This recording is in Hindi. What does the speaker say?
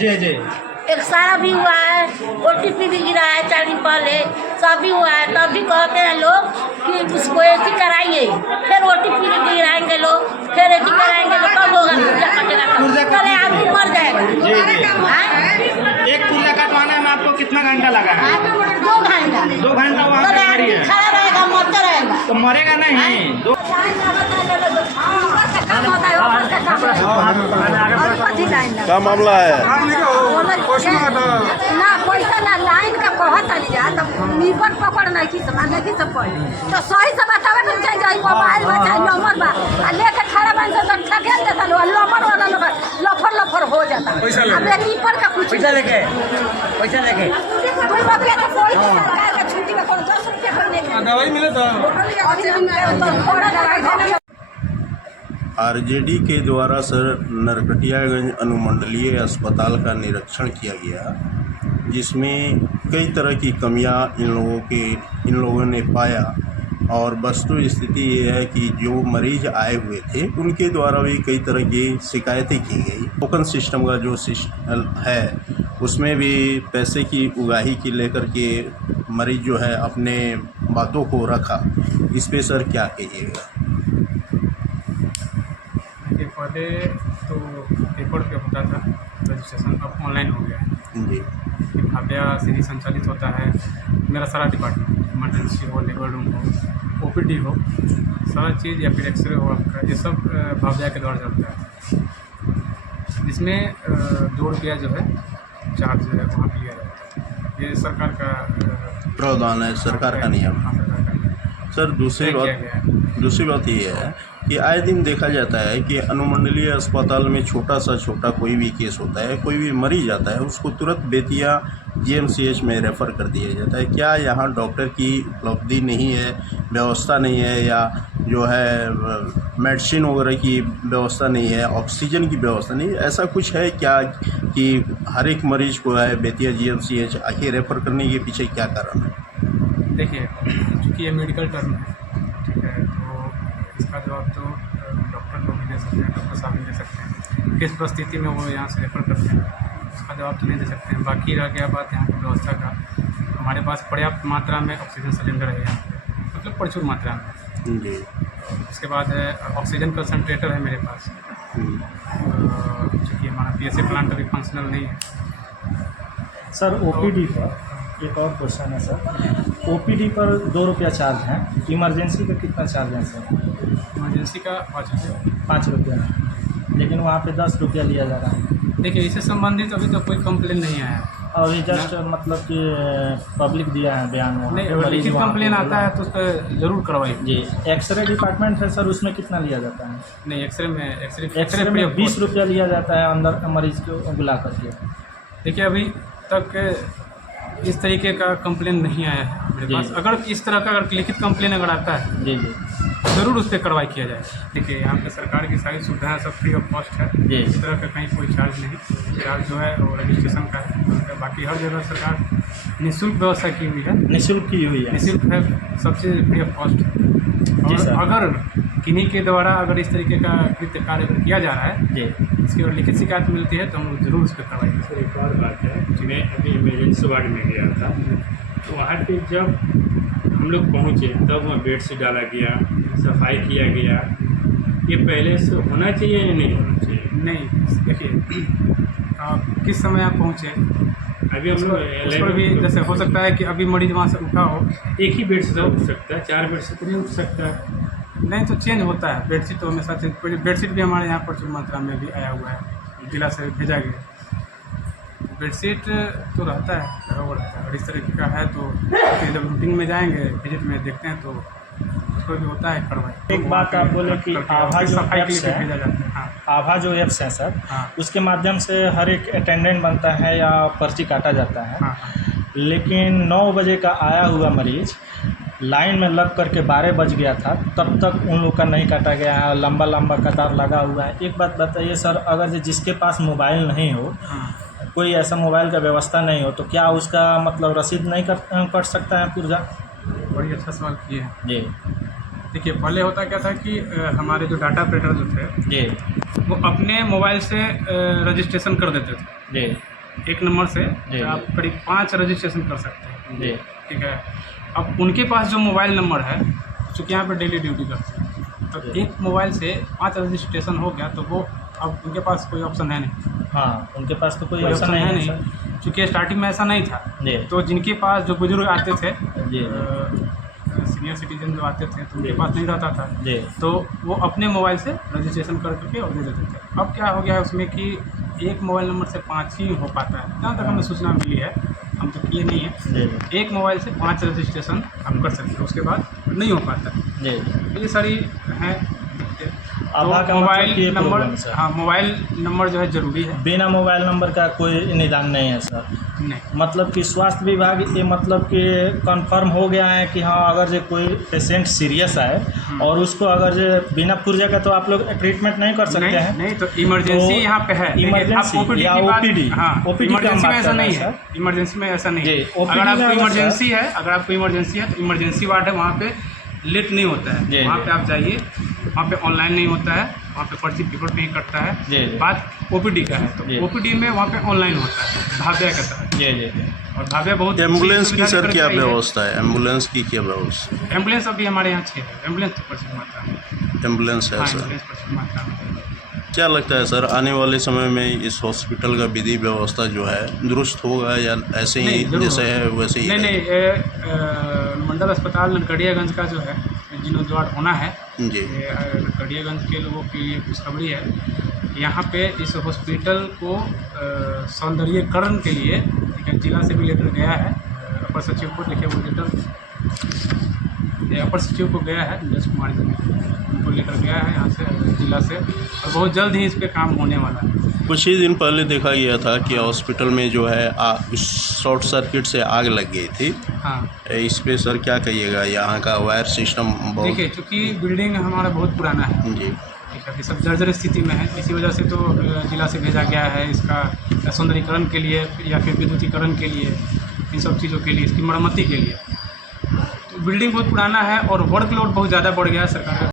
जी जी। एक सारा भी हुआ है, OTP भी गिरा है 4 दिन पहले, सब भी हुआ है। तब भी कहते हैं लोग कि उसको एथी कराइए, फिर OTP गिराएंगे लोग, फिर एथी कराएंगे तो कब होगा पुर्जा कटेगा? पहले आदमी मर जाएगा। जी जी। एक पुर्जा कटवाने में आपको कितना घंटा लगा है? 2 घंटा। 2 घंटा वहाँ पे खड़ी है खड़ा रहेगा, मरता रहेगा तो मरेगा नहीं। क्या मामला है? ना पैसा ना लाइन का कहत नहीं जा तो निपट पकड़ नहीं की समान नहीं सब पड़े तो सही से बतावे के चाहिए जाई मोबाइल बचा नंबर बा आ लेके खड़ा बन से तो ठकेल देता लो नंबर वाला लोग लफर हो जाता अब बेटी पर का कुछ पैसा लेके कोई रुपया तो कोई सरकार का छुट्टी में कौन 10 रुपया करने के दवाई मिले तो आरजेडी के द्वारा सर नरकटियागंज अनुमंडलीय अस्पताल का निरीक्षण किया गया, जिसमें कई तरह की कमियां इन लोगों ने पाया। और वस्तु स्थिति ये है कि जो मरीज आए हुए थे उनके द्वारा भी कई तरह की शिकायतें की गई। टोकन सिस्टम का जो सिस्टम है उसमें भी पैसे की उगाही की लेकर के मरीज जो है अपने बातों को रखा। इस पे सर क्या कहिएगा? पहले तो पेपर पे होता था रजिस्ट्रेशन, अब ऑनलाइन हो गया है जी। भाव्या से ही संचालित होता है मेरा सारा डिपार्टमेंट, इमरजेंसी हो, लेबर रूम हो, OPD हो, सारा चीज़ या फिर एक्सरे हो आपका, ये सब भाव्या के द्वारा चलता है। जिसमें 2 रुपया जो है चार्ज जो है वहाँ लिया जाता है। ये सरकार का प्रावधान है, सरकार का नियम। हाँ, सरकार का नियम सर दूसरी बात ये है कि आए दिन देखा जाता है कि अनुमंडलीय अस्पताल में छोटा कोई भी केस होता है, कोई भी मरीज आता है, उसको तुरंत बेतिया GMCH में रेफ़र कर दिया जाता है। क्या यहाँ डॉक्टर की उपलब्धि नहीं है, व्यवस्था नहीं है, या जो है मेडिसिन वगैरह की व्यवस्था नहीं है, ऑक्सीजन की व्यवस्था नहीं है? ऐसा कुछ है क्या कि हर एक मरीज को है बेतिया GMCH आके रेफ़र करने के पीछे क्या कारण है? देखिए, चूँकि ये मेडिकल टर्म है, ठीक है, तो इसका जवाब तो डॉक्टर लोग भी दे सकते हैं, डॉक्टर साहब भी दे सकते हैं। किस परिस्थिति में वो यहाँ से रेफ़र करते हैं उसका जवाब तो नहीं दे सकते हैं। बाकी रह गया बात यहाँ की व्यवस्था का, हमारे पास पर्याप्त मात्रा में ऑक्सीजन सिलेंडर है यहाँ पे, मतलब प्रचुर मात्रा में जी। उसके बाद है ऑक्सीजन कंसनट्रेटर है मेरे पास, चूँकि हमारा PSA प्लांट अभी फंक्शनल नहीं है। सर OPD पर एक और क्वेश्चन है सर, OPD पर 2 रुपया चार्ज है, इमरजेंसी का कितना चार्ज है सर? इमरजेंसी का 5 रुपया, लेकिन वहाँ पे 10 रुपया लिया जा रहा है। देखिए, इससे संबंधित अभी तो कोई कंप्लेन नहीं आया है। अभी जस्ट मतलब कि पब्लिक दिया है बयान में, नहीं, लिखित कंप्लेन आता है तो उस पर ज़रूर कार्रवाई जी। एक्सरे डिपार्टमेंट है सर, उसमें कितना लिया जाता है? नहीं, एक्सरे में 20 रुपया लिया जाता है अंदर मरीज को बुला करके। देखिए, अभी तक इस तरीके का कंप्लेन नहीं आया है मेरे पास। अगर इस तरह का अगर लिखित कंप्लेन अगर आता है जी जी ज़रूर उस पर कार्रवाई किया जाए। देखिए, यहाँ पे सरकार की सारी सुविधाएं सब फ्री ऑफ कॉस्ट है जी। इस तरह का कहीं कोई चार्ज नहीं। चार्ज जो है वो रजिस्ट्रेशन का है, बाकी हर जगह सरकार निःशुल्क व्यवस्था की हुई है। निःशुल्क की हुई है, निःशुल्क है, सब चीज़ फ्री ऑफ कॉस्ट है। और अगर किन्हीं के द्वारा अगर इस तरीके का कृत्य कार्य अगर किया जा रहा है जी, इसकी अगर लिखित शिकायत मिलती है तो हम ज़रूर उस पर कार्रवाई करें। सर, एक और बात है, मैं अभी इमरजेंसी वार्ड में गया था, तो वहाँ पे जब हम लोग पहुँचे तब वहाँ बेड से डाला गया, सफाई किया गया। ये पहले से होना चाहिए या नहीं होना चाहिए? नहीं, देखिए, किस समय आप पहुँचे अभी हम लोग उस पर भी जैसे हो सकता है कि अभी मरीज वहाँ से उठा हो, एक ही बेड से तो उठ सकता है, 4 बेड से तो नहीं उठ सकता है। नहीं तो चेंज होता है। बेडशीट तो हमेशा चेंज, बेडशीट भी हमारे यहाँ प्रचुर मात्रा में भी आया हुआ है, जिला से भेजा गया। बेडशीट तो रहता है, वो रहता है। अगर इस तरीके का है तो फिर जब रूटीन में जाएंगे, विजिट में देखते हैं तो उसको भी होता है कार्रवाई। एक बात आप बोले कि आभा जो सफाई के ऐप्स लिए है, भेजा जाता है। हाँ, आभा जो ऐप्स है सर, हाँ, उसके माध्यम से हर एक अटेंडेंट बनता है या पर्ची काटा जाता है। हाँ, लेकिन 9 बजे का आया हुआ मरीज लाइन में लग करके 12 बज गया था, तब तक उन लोग का नहीं काटा गया है, लंबा लंबा कतार लगा हुआ है। एक बात बताइए सर, अगर जिसके पास मोबाइल नहीं हो, कोई ऐसा मोबाइल का व्यवस्था नहीं हो, तो क्या उसका मतलब रसीद नहीं कट सकता है पुर्जा? बड़ी अच्छा सवाल किए हैं जी। देखिए, पहले होता क्या था कि हमारे जो डाटा ऑपरेटर जो थे जी वो अपने मोबाइल से रजिस्ट्रेशन कर देते थे। जी एक नंबर से जी। आप करीब 5 रजिस्ट्रेशन कर सकते हैं। जी ठीक है। अब उनके पास जो मोबाइल नंबर है, चूँकि यहाँ पे डेली ड्यूटी करते हैं, तो जी। एक मोबाइल से 5 रजिस्ट्रेशन हो गया, तो वो अब उनके पास कोई ऑप्शन है नहीं। हाँ, उनके पास तो कोई कोई ऑप्शन ऑप्शन है नहीं है नहीं, चूँकि स्टार्टिंग में ऐसा नहीं था। जी तो जिनके पास जो बुजुर्ग आते थे, जी सीनियर सिटीजन जो आते थे, तो उनके जी। पास नहीं रहता था, जी तो वो अपने मोबाइल से रजिस्ट्रेशन कर करके और दे देते थे। अब क्या हो गया है उसमें कि एक मोबाइल नंबर से 5 ही हो पाता है, जहाँ तक हमें सूचना मिली है, हम तो किए नहीं है। जी एक मोबाइल से 5 रजिस्ट्रेशन आप कर सकते हो, उसके बाद नहीं हो पाता है। जी ये सारी हैं। आभा का मतलब कि ये नंबर, प्रॉब्लम सर। हाँ, मोबाइल नंबर जो है ज़रूरी है। बिना मोबाइल नंबर का कोई निदान नहीं है सर। नहीं, मतलब कि स्वास्थ्य विभाग ये मतलब कि कंफर्म हो गया है कि हाँ, अगर जो कोई पेशेंट सीरियस है और उसको अगर जो बिना पुर्जे का तो आप लोग ट्रीटमेंट नहीं कर सकते हैं। नहीं तो इमरजेंसी तो यहाँ पे है। देखिए, आप इमरजेंसी OPD या की बात- OPD हाँ, OPD का हम इमरजेंसी में बात ऐसा कर रहे नहीं हैं है। सर। इमरजेंसी में ऐसा नहीं जी, है। OPD अगर आपको में इमरजेंसी है, तो इमरजेंसी वार्ड है, वहाँ पे लेट नहीं होता जी, है। वहाँ जी। पे आप जाइए, वहाँ पे ऑनलाइन नहीं होता है, वहाँ पे पर्ची पेपर पे ही कटता है। जी, जी। बात OPD का है, तो जी। OPD में वहाँ पे ऑनलाइन होता है, भाव्या के तहत। जी जी और भाव्या बहुत अच्छी एम्बुलेंस की सुविधा सर लेकर क्या के आई है। व्यवस्था है? एम्बुलेंस की क्या व्यवस्था? एम्बुलेंस अभी हमारे यहाँ 6 है। एम्बुलेंस तो प्रचुर मात्रा में। एम्बुलेंस है हाँ, सर। एम्बुलेंस प्रचुर मात्रा में। क्या लगता है सर, आने वाले समय में इस हॉस्पिटल का विधि व्यवस्था जो है दुरुस्त होगा या ऐसे ही नहीं, जरूर जैसे होगा। है वैसे ही नहीं रहेगा? नहीं, मंडल अस्पताल नरकड़ियागंज का जो है जीर्णोद्धार होना है। जी ये नरकड़ियागंज के लोगों की ये खुशखबरी है कि यहाँ पे इस हॉस्पिटल को सौंदर्यीकरण के लिए, ठीक है, जिला से भी लेकर गया है अपर सचिव को। देखिए वो लेटर अपर सचिव को गया है, नीरज कुमार जी उनको लेकर गया है यहाँ से, जिला से, और बहुत जल्द ही इस पर काम होने वाला है। कुछ ही दिन पहले देखा गया था कि हॉस्पिटल में जो है शॉर्ट सर्किट से आग लग गई थी। हाँ, इस पे सर क्या कहिएगा? यहाँ का वायर सिस्टम बहुत देखिए, चूँकि बिल्डिंग हमारा बहुत पुराना है, जी ठीक है, सब जर्जर स्थिति में है, इसी वजह से तो जिला से भेजा गया है इसका सौंदर्यीकरण के लिए या फिर विद्युतीकरण के लिए, इन सब चीज़ों के लिए, इसकी मरम्मती के लिए। तो बिल्डिंग बहुत पुराना है और वर्कलोड बहुत ज़्यादा बढ़ गया है सरकार का।